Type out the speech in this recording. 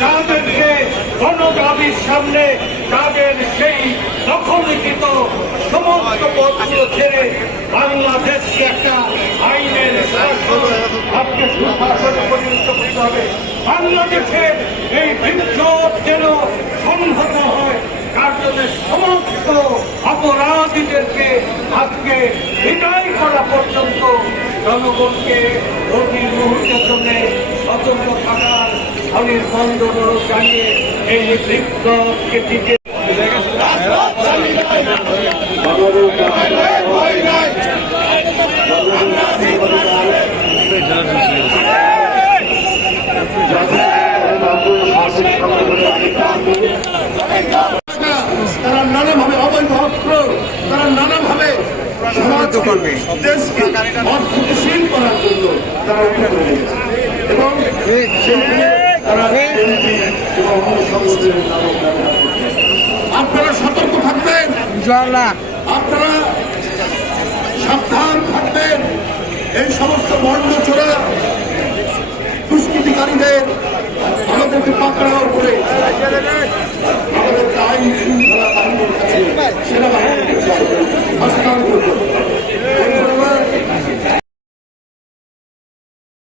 যাদেরকে গণদাবির সামনে, তাদের সেই দখলকৃত সমস্ত পথগুলো ছেড়ে বাংলাদেশকে একটা আইনের আজকে সুশাসনে পরিণত করতে হবে। বাংলাদেশের এই বিক্ষোভ যেন সংহত হয় জন্য সমস্ত অপরাধীদেরকে আজকে বিদায় করা পর্যন্ত জনগণকে প্রতি মুহূর্তের জন্য সতর্ক থাকার অনির্বন্ধ অনুরোধ জানিয়ে এই বিক্ষোভকে টিকে তারা নানাভাবে অবৈধ অস্ত্র তারা নানাভাবে সমাজকে, দেশকে অস্থিতিশীল করার জন্য তারা এবং আপনারা সতর্ক থাকবেন। আপনারা সাবধান থাকবেন। এই সমস্ত বর্ণ চোরা দুষ্কৃতিকারীদের